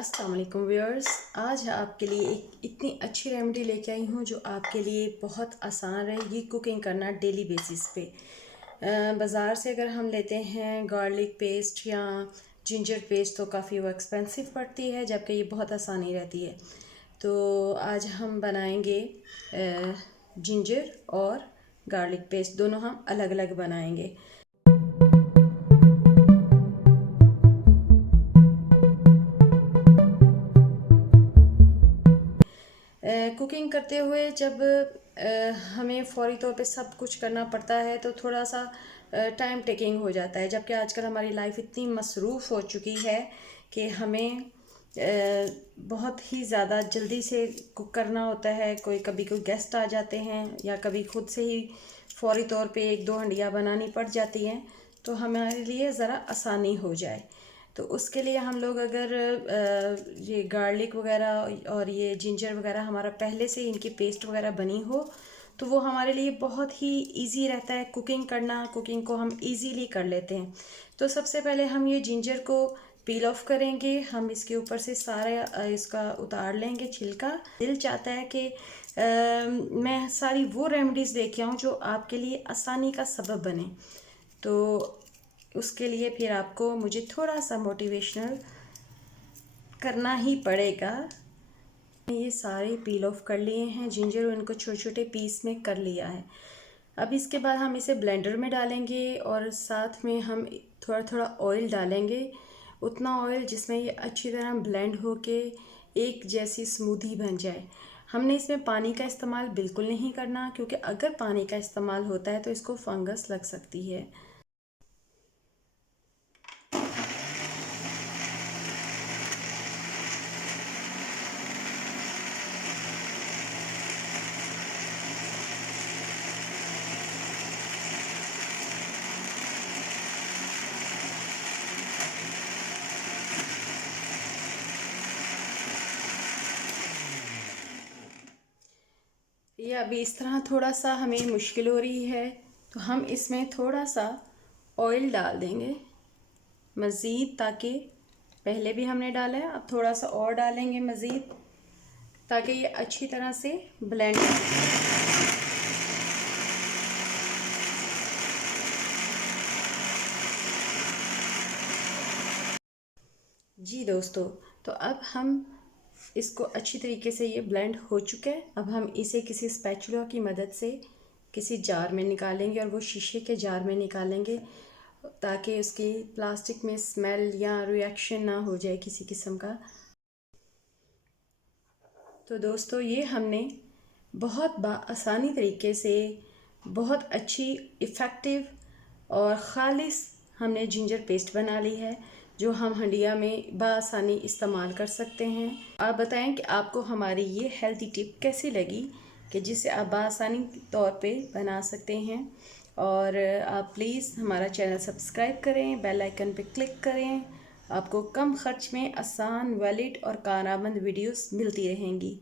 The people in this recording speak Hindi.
अस्सलाम वालेकुम व्यूअर्स। आज आपके लिए एक इतनी अच्छी रेमेडी लेके आई हूँ जो आपके लिए बहुत आसान रहेगी कुकिंग करना डेली बेसिस पे। बाज़ार से अगर हम लेते हैं गार्लिक पेस्ट या जिंजर पेस्ट तो काफ़ी वो एक्सपेंसिव पड़ती है, जबकि ये बहुत आसानी रहती है। तो आज हम बनाएंगे जिंजर और गार्लिक पेस्ट, दोनों हम अलग अलग बनाएंगे। कुकिंग करते हुए जब हमें फ़ौरी तौर पे सब कुछ करना पड़ता है तो थोड़ा सा टाइम टेकिंग हो जाता है, जबकि आजकल हमारी लाइफ इतनी मसरूफ़ हो चुकी है कि हमें बहुत ही ज़्यादा जल्दी से कुक करना होता है। कभी कोई गेस्ट आ जाते हैं या कभी खुद से ही फ़ौरी तौर पे एक दो हंडिया बनानी पड़ जाती हैं, तो हमारे लिए ज़रा आसानी हो जाए। तो उसके लिए हम लोग अगर ये गार्लिक वगैरह और ये जिंजर वगैरह हमारा पहले से इनकी पेस्ट वगैरह बनी हो तो वो हमारे लिए बहुत ही इजी रहता है कुकिंग करना। कुकिंग को हम इजीली कर लेते हैं। तो सबसे पहले हम ये जिंजर को पील ऑफ करेंगे। हम इसके ऊपर से सारा इसका उतार लेंगे छिलका। दिल चाहता है कि मैं सारी वो रेमेडीज़ लेके आऊँ जो आपके लिए आसानी का सबब बने। तो उसके लिए फिर आपको मुझे थोड़ा सा मोटिवेशनल करना ही पड़ेगा। ये सारे पील ऑफ कर लिए हैं जिंजर और इनको छोटे छोटे पीस में कर लिया है। अब इसके बाद हम इसे ब्लेंडर में डालेंगे और साथ में हम थोड़ा थोड़ा ऑयल डालेंगे, उतना ऑयल जिसमें ये अच्छी तरह ब्लेंड होके एक जैसी स्मूदी बन जाए। हमने इसमें पानी का इस्तेमाल बिल्कुल नहीं करना, क्योंकि अगर पानी का इस्तेमाल होता है तो इसको फंगस लग सकती है। ये अभी इस तरह थोड़ा सा हमें मुश्किल हो रही है तो हम इसमें थोड़ा सा ऑयल डाल देंगे मज़ीद, ताकि पहले भी हमने डाला है, अब थोड़ा सा और डालेंगे मज़ीद ताकि ये अच्छी तरह से ब्लेंड हो। जी दोस्तों, तो अब हम इसको अच्छी तरीके से ये ब्लेंड हो चुका है। अब हम इसे किसी स्पैचुला की मदद से किसी जार में निकालेंगे और वो शीशे के जार में निकालेंगे ताकि उसकी प्लास्टिक में स्मेल या रिएक्शन ना हो जाए किसी किस्म का। तो दोस्तों, ये हमने बहुत आसानी तरीके से बहुत अच्छी इफ़ेक्टिव और ख़ालिस हमने जिंजर पेस्ट बना ली है जो हम हंडिया में बआसानी इस्तेमाल कर सकते हैं। आप बताएं कि आपको हमारी ये हेल्थी टिप कैसी लगी कि जिसे आप बआसानी तौर पे बना सकते हैं। और आप प्लीज़ हमारा चैनल सब्सक्राइब करें, बेल आइकन पे क्लिक करें। आपको कम ख़र्च में आसान, वैलिड और कारआमद वीडियोस मिलती रहेंगी।